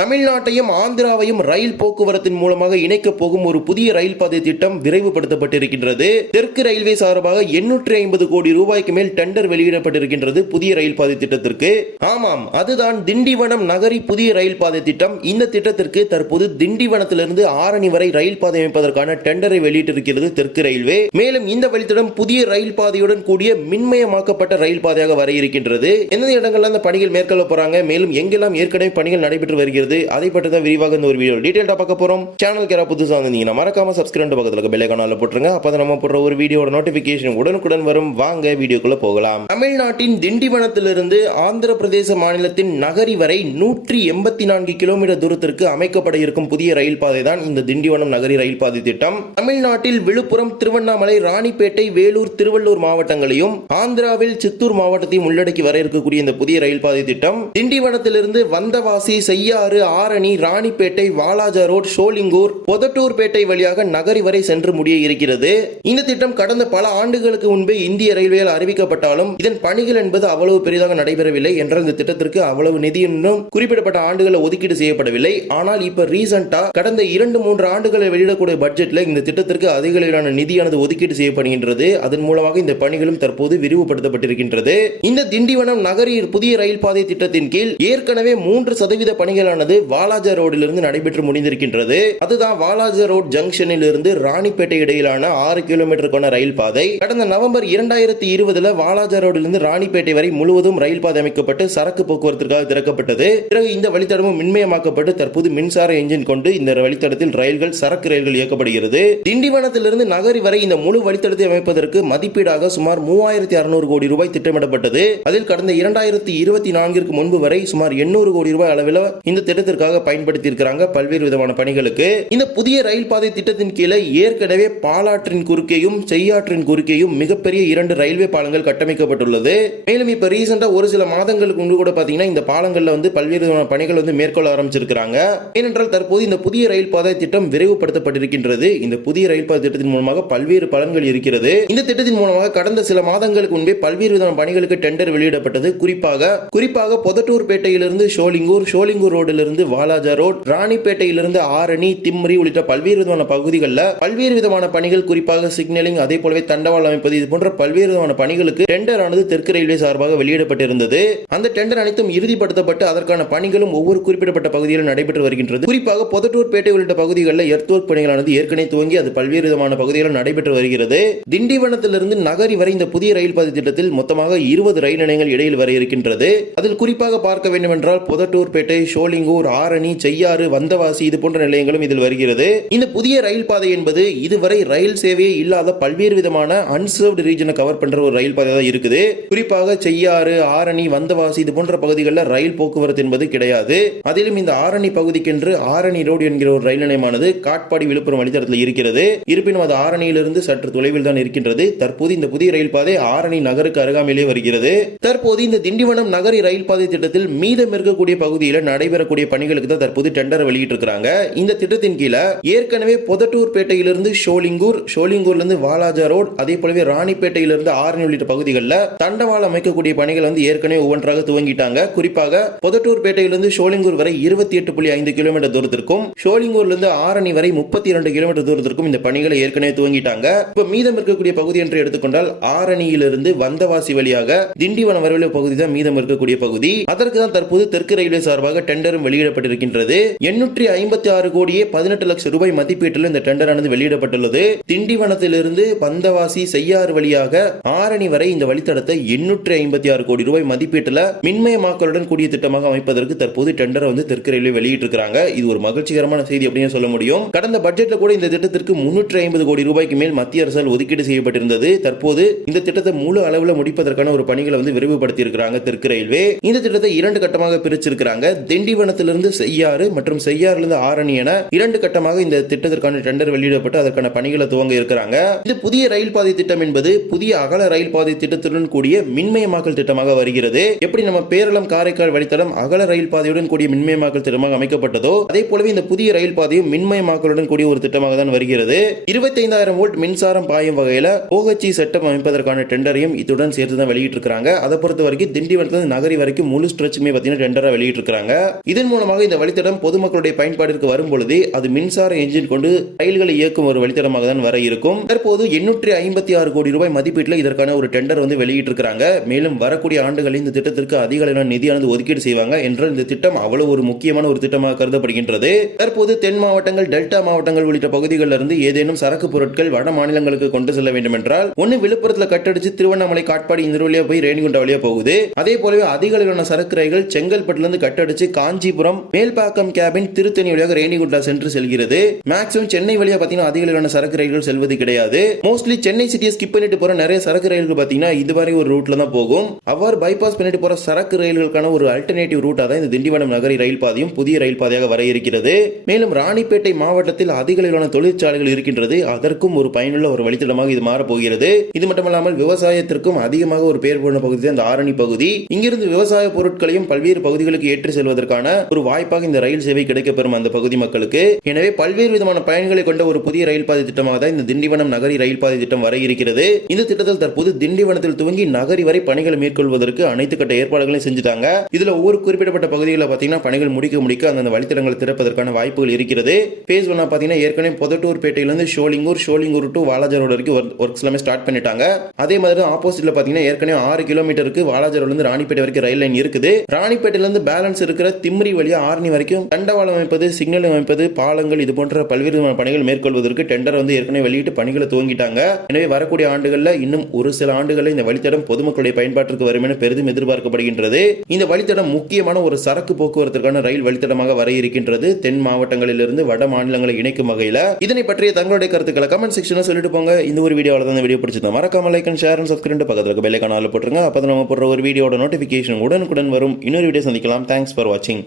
தமிழ்நாட்டையும் ஆந்திராவையும் ரயில் போக்குவரத்தின் மூலமாக இணைக்கப் போகும் ஒரு புதிய ரயில் பாதை திட்டம் விரைவுபடுத்தப்பட்டிருக்கின்றது. தெற்கு ரயில்வே சார்பாக எண்ணூற்றி ஐம்பது கோடி ரூபாய்க்கு மேல் டெண்டர் வெளியிடப்பட்டிருக்கின்றது புதிய ரயில் பாதை திட்டத்திற்கு. ஆமாம் அதுதான் திண்டிவனம் நகரி புதிய ரயில் பாதை திட்டம். இந்த திட்டத்திற்கு தற்போது திண்டிவனத்திலிருந்து ஆரணி வரை ரயில் பாதை அமைப்பதற்கான டெண்டரை வெளியிட்டிருக்கிறது தெற்கு ரயில்வே. மேலும் இந்த வழித்தடம் புதிய ரயில் பாதையுடன் கூடிய மின்மயமாக்கப்பட்ட ரயில் பாதையாக வர இருக்கின்றது எந்தெந்த இடங்கள்ல அந்த பணிகள் மேற்கொள்ள போறாங்க? மேலும் எங்கெல்லாம் ஏற்கனவே பணிகள் நடைபெற்று வருகிறது? அதை பற்றி தான் விரிவாக இந்த ஒரு வீடியோ டீடைல்டா பார்க்க போறோம். சேனல் கேரா புதுசா வந்தீங்கன்னா மறக்காம சப்ஸ்கிரைப் பக்கத்துல பெல் போட்டுருங்க. அப்போ நம்ம போடுற ஒரு வீடியோட நோட்டிபிகேஷன் உடனுக்குடன் வரும். வாங்க வீடியோக்குள்ள போகலாம். தமிழ்நாட்டின் திண்டிவனத்திலிருந்து ஆந்திர பிரதேச மாநிலத்தின் நகரி வரை நூற்றி எண்பத்தி நான்கு கிலோமீட்டர் தூரத்திற்கு அமைக்கப்பட இருக்கும் புதிய ரயில் பாதை தான் இந்த திண்டிவனம் நகரி ரயில் பாதை திட்டம். தமிழ்நாட்டில் விழுப்புரம் திருவண்ணாமலை ராணிப்பேட்டை வேலூர் திருவள்ளூர் மாவட்டங்களையும் ஆந்திராவில் சித்தூர் மாவட்டத்தையும் உள்ளடக்கி வர இருக்கக்கூடிய இந்த புதிய ரயில் பாதை திட்டம். திண்டிவனத்திலிருந்து வந்தவாசி செய்யாறு ஆரணி ராணிப்பேட்டை வாலாஜா ரோட் ஷோலிங்கூர் பொதட்டூர்பேட்டை வழியாக நகரி வரை சென்று முடிய இருக்கிறது. இந்த திட்டம் கடந்த பல ஆண்டுகளுக்கு முன்பே இந்திய ரயில்வேயால் அறிவிக்கப்பட்டாலும் இதன் பணிகள் என்பது அவ்வளவு பெரிதாக நடைபெறவில்லை என்றால் இந்த திட்டத்திற்கு அவ்வளவு நிதி இன்னும் குறிப்பிடப்பட்ட ஆண்டுகளில் ஒதுக்கீடு செய்யப்படவில்லை. ஆனால் இப்ப ரீசெண்டா கடந்த இரண்டு மூன்று ஆண்டுகளை வெளியிடக்கூடிய பட்ஜெட்ல இந்த திட்டத்திற்கு அதிக அளவிலான நிதியானது ஒதுக்கீடு செய்யப்படுகின்றது. அதன் மூலமாக இந்த பணிகளும் தற்போது விரிவுபடுத்தப்பட்டிருக்கின்றது. இந்த திண்டிவனம் நகரில் புதிய ரயில் பாதை திட்டத்தின் கீழ் ஏற்கனவே மூன்று சதவீத பணிகளான பணிகளானது வாலாஜா ரோடிலிருந்து நடைபெற்று முடிந்திருக்கின்றது. அதுதான் வாலாஜா ரோட் ஜங்ஷனில் இருந்து ராணிப்பேட்டை இடையிலான ஆறு கிலோமீட்டருக்கான ரயில் பாதை. கடந்த நவம்பர் இரண்டாயிரத்தி இருபதுல வாலாஜா ரோடிலிருந்து ராணிப்பேட்டை வரை முழுவதும் ரயில் பாதை அமைக்கப்பட்டு சரக்கு போக்குவரத்திற்காக திறக்கப்பட்டது. பிறகு இந்த வழித்தடமும் மின்மயமாக்கப்பட்டு தற்போது மின்சார என்ஜின் கொண்டு இந்த வழித்தடத்தில் ரயில்கள் சரக்கு ரயில்கள் இயக்கப்படுகிறது. திண்டிவனத்திலிருந்து நகரி வரை இந்த முழு வழித்தடத்தை அமைப்பதற்கு மதிப்பீடாக சுமார் மூவாயிரத்தி அறுநூறு கோடி ரூபாய் திட்டமிடப்பட்டது. அதில் கடந்த இரண்டாயிரத்தி இருபத்தி நான்கிற்கு முன்பு வரை சுமார் எண்ணூறு கோடி ரூபாய் அளவில் இந்த திட்டத்திற்காக பயன்படுத்தி இருக்கிறாங்க பல்வேறு விதமான பணிகளுக்கு. இந்த புதிய ரயில் பாதை திட்டத்தின் கீழே ஏற்கனவே பாலாற்றின் குறுக்கேயும் செய்யாற்றின் குறுக்கேயும் மிகப்பெரிய இரண்டு ரயில்வே பாலங்கள் கட்டமைக்கப்பட்டுள்ளது. மேலும் இப்ப ரீசெண்டா ஒரு சில மாதங்களுக்கு முன்பு கூட பாத்தீங்கன்னா இந்த பாலங்கள்ல வந்து பல்வேறு விதமான பணிகள் வந்து மேற்கொள்ள ஆரம்பிச்சிருக்கிறாங்க. ஏனென்றால் தற்போது இந்த புதிய ரயில் பாதை திட்டம் விரைவுபடுத்தப்பட்டிருக்கின்றது. இந்த புதிய ரயில் பாதை திட்டத்தின் மூலமாக பல்வேறு பலன்கள் இருக்கிறது. இந்த திட்டத்தின் மூலமாக கடந்த சில மாதங்களுக்கு முன்பே பல்வேறு விதமான பணிகளுக்கு டெண்டர் வெளியிடப்பட்டது. குறிப்பாக குறிப்பாக பொதட்டூர் பேட்டையிலிருந்து ஷோலிங்கூர் ஷோலிங்கூர் இருந்து வாலாஜா ரோட் ராணிப்பேட்டையிலிருந்து ஆரணி திம்ரி உள்ளிட்ட பல்வேறு விதமான பகுதிகளில் பல்வேறு விதமான பணிகள் குறிப்பாக சிக்னலிங் அதே போலவே தண்டவாளம் அமைப்பது இது போன்ற பல்வேறு விதமான பணிகளுக்கு டெண்டர் ஆனது தெற்கு ரயில்வே சார்பாக வெளியிடப்பட்டிருந்தது. அந்த டெண்டர் அனைத்தும் இறுதிப்படுத்தப்பட்டு அதற்கான பணிகளும் ஒவ்வொரு குறிப்பிடப்பட்ட பகுதியிலும் நடைபெற்று வருகின்றது. குறிப்பாக பொதட்டூர் பேட்டை உள்ளிட்ட பகுதிகளில் எர்த்தோர் பணிகளானது ஏற்கனவே துவங்கி அது பல்வேறு விதமான பகுதிகளில் நடைபெற்று வருகிறது. திண்டிவனத்திலிருந்து நகரி வரை இந்த புதிய ரயில் பாதை திட்டத்தில் மொத்தமாக இருபது ரயில் நிலையங்கள் இடையில் வர இருக்கின்றது. அதில் குறிப்பாக பார்க்க வேண்டும் என்றால் பொதட்டூர்பேட்டை ஷோலிங்கூர் ஆரணி செய்யாறு வந்தவாசி இது போன்ற நிலையங்களும் இதில் வருகிறது. இந்த புதிய ரயில் பாதை என்பது இதுவரை ரயில் சேவையே இல்லாத பல்வேறு விதமான அன்சர்வ்டு ரீஜனை கவர் பண்ற ஒரு ரயில் பாதை தான் இருக்குது. குறிப்பாக செய்யாறு ஆரணி வந்தவாசி இது போன்ற பகுதிகளில் ரயில் போக்குவரத்து என்பது கிடையாது. அதிலும் இந்த ஆரணி பகுதிக்கென்று ஆரணி ரோடு என்கிற ஒரு ரயில் நிலையமானது காட்பாடி விழுப்புரம் வழித்தடத்தில் இருக்கிறது. இருப்பினும் அது ஆரணியிலிருந்து சற்று தொலைவில் தான் இருக்கின்றது. தற்போது இந்த புதிய ரயில் பாதை ஆரணி நகருக்கு அருகாமையிலே வருகிறது. தற்போது இந்த திண்டிவனம் நகரி ரயில் பாதை திட்டத்தில் மீதம் இருக்கக்கூடிய பகுதியில் நடைபெறக்கூடிய செய்யக்கூடிய பணிகளுக்கு தான் தற்போது டெண்டர் வெளியிட்டிருக்கிறாங்க. இந்த திட்டத்தின் கீழே ஏற்கனவே பொதட்டூர் பேட்டையிலிருந்து ஷோலிங்கூர் ஷோலிங்கூர்லேருந்து வாலாஜா ரோடு அதே போலவே ராணிப்பேட்டையிலிருந்து ஆரணி உள்ளிட்ட பகுதிகளில் தண்டவாளம் அமைக்கக்கூடிய பணிகள் வந்து ஏற்கனவே ஒவ்வொன்றாக துவங்கிட்டாங்க. குறிப்பாக பொதட்டூர் பேட்டையிலிருந்து ஷோலிங்கூர் வரை இருபத்தி எட்டு புள்ளி ஐந்து கிலோமீட்டர் தூரத்திற்கும் ஷோலிங்கூர்லேருந்து ஆரணி வரை முப்பத்தி இரண்டு கிலோமீட்டர் தூரத்திற்கும் இந்த பணிகளை ஏற்கனவே துவங்கிட்டாங்க. இப்ப மீதம் இருக்கக்கூடிய பகுதி என்று எடுத்துக்கொண்டால் ஆரணியிலிருந்து வந்தவாசி வழியாக திண்டிவனம் வரவில்லை பகுதி தான் மீதம் இருக்கக்கூடிய பகுதி. அதற்கு தான் தற்போது தெற்கு ரயில்வே சார்பாக டெண்டரும் வெளியிடப்பட்டிருக்கின்றது. எண்ணூற்றி ஐம்பத்தி ஆறு கோடியே பதினெட்டு லட்சம் ரூபாய் மதிப்பீட்டில் இந்த டெண்டரானது வெளியிடப்பட்டுள்ளது. திண்டிவனத்திலிருந்து பந்தவாசி செய்யாறு வழியாக ஆரணி வரை இந்த வழித்தடத்தை எண்ணூற்றி ஐம்பத்தி ஆறு கோடி ரூபாய் மதிப்பீட்டில் மின்மயமாக்கலுடன் கூடிய திட்டமாக அமைப்பதற்கு தற்போது டெண்டரை வந்து தெற்கு ரயில்வே வெளியிட்டிருக்கிறாங்க. இது ஒரு மகிழ்ச்சிகரமான செய்தி அப்படின்னு சொல்ல முடியும். கடந்த பட்ஜெட்ல கூட இந்த திட்டத்திற்கு முன்னூற்றி ஐம்பது கோடி ரூபாய்க்கு மேல் மத்திய அரசால் ஒதுக்கீடு செய்யப்பட்டிருந்தது. தற்போது இந்த திட்டத்தை முழு அளவில் முடிப்பதற்கான ஒரு பணிகளை வந்து விரைவுபடுத்தி இருக்கிறாங்க தெற்கு ரயில்வே இந்த திட்டத்தை இரண்டு கட்டமாக பிரிச்சிருக்கிறாங்க. திண்டிவன திண்டிவனத்திலிருந்து செய்யாறு மற்றும் செய்யாறிலிருந்து ஆரணி என இரண்டு கட்டமாக இந்த திட்டத்திற்கான டெண்டர் வெளியிடப்பட்டு அதற்கான பணிகளை துவங்க இருக்கிறாங்க. இது புதிய ரயில் பாதை திட்டம் என்பது புதிய அகல ரயில் பாதை திட்டத்துடன் கூடிய மின்மயமாக்கல் திட்டமாக வருகிறது. எப்படி நம்ம பேரளம் காரைக்கால் வழித்தடம் அகல ரயில் பாதையுடன் கூடிய மின்மயமாக்கல் திட்டமாக அமைக்கப்பட்டதோ அதே போலவே இந்த புதிய ரயில் பாதையும் மின்மயமாக்கலுடன் கூடிய ஒரு திட்டமாக தான் வருகிறது. இருபத்தைந்தாயிரம் வோல்ட் மின்சாரம் பாயும் வகையில ஓஹச்சி சட்டம் அமைப்பதற்கான டெண்டரையும் இத்துடன் சேர்த்து தான் வெளியிட்டிருக்காங்க அதை பொறுத்த வரைக்கும் திண்டிவனத்தில் நகரி வரைக்கும் முழு ஸ்ட்ரெச்சுமே பார்த்தீங்கன்னா டெண்டராக வெளியிட்டு இருக்காங்க இது இதன் மூலமாக இந்த வழித்தடம் பொதுமக்களுடைய பயன்பாட்டிற்கு வரும் பொழுது அது மின்சார என்ஜின் கொண்டு ரயில்களை இயக்கும் ஒரு வழித்தடமாக தான் வர இருக்கும். தற்போது எண்ணூற்றி ஐம்பத்தி ஆறு கோடி ரூபாய் மதிப்பீட்டில் இதற்கான ஒரு டெண்டர் வந்து வெளியிட்டிருக்கிறாங்க. மேலும் வரக்கூடிய ஆண்டுகளில் இந்த திட்டத்திற்கு அதிக அளவிலான நிதியானது ஒதுக்கீடு செய்வாங்க என்ற இந்த திட்டம் அவ்வளவு ஒரு முக்கியமான ஒரு திட்டமாக கருதப்படுகின்றது. தற்போது தென் மாவட்டங்கள் டெல்டா மாவட்டங்கள் உள்ளிட்ட பகுதிகளில் இருந்து ஏதேனும் சரக்கு பொருட்கள் வட மாநிலங்களுக்கு கொண்டு செல்ல வேண்டும் என்றால் ஒன்னு விழுப்புரத்தில் கட்டடிச்சு திருவண்ணாமலை காட்பாடி இந்த வழியா போய் ரேணிகுண்டா வழியா போகுது. அதே போலவே அதிக அளவிலான சரக்கு ரயில்கள் செங்கல்பட்டிலிருந்து கட்டடிச்சு காஞ்சி காஞ்சிபுரம் மேல்பாக்கம் கேபின் திருத்தணி வழியாக ரேணிகுண்டா சென்று செல்கிறது. மேக்ஸிமம் சென்னை வழியா பாத்தீங்கன்னா அதிக அளவிலான சரக்கு ரயில்கள் செல்வது கிடையாது. மோஸ்ட்லி சென்னை சிட்டியை ஸ்கிப் பண்ணிட்டு போற நிறைய சரக்கு ரயில்கள் பாத்தீங்கன்னா இதுவரை ஒரு ரூட்ல தான் போகும். அவ்வாறு பைபாஸ் பண்ணிட்டு போற சரக்கு ரயில்களுக்கான ஒரு அல்டர்னேட்டிவ் ரூட்டா தான் இந்த திண்டிவனம் நகரி ரயில் பாதையும் புதிய ரயில் பாதையாக வர இருக்கிறது. மேலும் ராணிப்பேட்டை மாவட்டத்தில் அதிக அளவிலான தொழிற்சாலைகள் இருக்கின்றது. அதற்கும் ஒரு பயனுள்ள ஒரு வழித்தடமாக இது மாறப்போகிறது இது மட்டுமல்லாமல் விவசாயத்திற்கும் அதிகமாக ஒரு பெயர் போன பகுதி தான் இந்த ஆரணி பகுதி. இங்கிருந்து விவசாய பொருட்களையும் பல்வேறு பகுதிகளுக்கு ஏற்றி செல்வதற்கான ஒரு வாய்ப்பாக இந்த ரயில் சேவை கிடைக்கப்பெறும் அந்த பகுதி மக்களுக்கு. எனவே பல்வேறு விதமான பயன்களை கொண்ட ஒரு புதிய ரயில் பாதை திட்டமாக தான் இந்த திண்டிவனம் நகரி ரயில் பாதை திட்டம் வர இருக்கிறது. இந்த திட்டத்தில் தற்போது திண்டிவனத்தில் துவங்கி நகரி வரை பணிகளை மேற்கொள்வதற்கு அனைத்து கட்ட ஏற்பாடுகளையும் செஞ்சுட்டாங்க. இதுல ஒவ்வொரு குறிப்பிடப்பட்ட பகுதிகளில் பாத்தீங்கன்னா பணிகள் முடிக்க முடிக்க அந்தந்த வழித்தடங்களை திறப்பதற்கான வாய்ப்புகள் இருக்கிறது. பேஸ் ஒன்னா பாத்தீங்கன்னா ஏற்கனவே பொதட்டூர் பேட்டையிலிருந்து ஷோலிங்கூர் ஷோலிங்கூர் டு வாலாஜா ரோடு வரைக்கும் ஒர்க்ஸ் எல்லாமே ஸ்டார்ட் பண்ணிட்டாங்க. அதே மாதிரி தான் ஆப்போசிட்ல பாத்தீங்கன்னா ஏற்கனவே ஆறு கிலோமீட்டருக்கு வாலாஜா ரோட்ல இருந்து ராணிப்பேட்டை வரைக்கும் ரயில் லைன் இருக்குது. ராணிப்பேட்டையிலிருந்து பேலன்ஸ் இருக்கிற திம்ரி வழியா ஆரணி வரைக்கும் தண்டவாளம் அமைப்பது சிக்னல் அமைப்பது பாலங்கள் இது போன்ற பல்வேறு விதமான பணிகள் மேற்கொள்வதற்கு டெண்டர் வந்து ஏற்கனவே வெளியிட்டு பணிகளை துவங்கிட்டாங்க. எனவே வரக்கூடிய ஆண்டுகளில் இன்னும் ஒரு சில ஆண்டுகளில் இந்த வழித்தடம் பொதுமக்களுடைய பயன்பாட்டிற்கு வரும் என பெரிதும் எதிர்பார்க்கப்படுகின்றது. இந்த வழித்தடம் முக்கியமான ஒரு சரக்கு போக்குவரத்திற்கான ரயில் வழித்தடமாக வர இருக்கின்றது. தென் மாவட்டங்களிலிருந்து வட மாநிலங்களை இணைக்கும் வகையில். இதனை பற்றிய தங்களுடைய கருத்துக்களை கமெண்ட் செக்ஷனில் சொல்லிட்டு போங்க. இந்த ஒரு வீடியோவில் தான் இந்த வீடியோ பிடிச்சிருந்தா மறக்காம like and share and subscribe பக்கத்தில் இருக்க பெல்லைக்கான ஆள் போட்டுருங்க. அப்போ நம்ம போடுற ஒரு வீடியோட நோட்டிஃபிகேஷன் உடனுக்குடன் வரும். இன்னொரு வீடியோ சந்திக்கலாம். தேங்க்ஸ் ஃபார் வாட்சிங்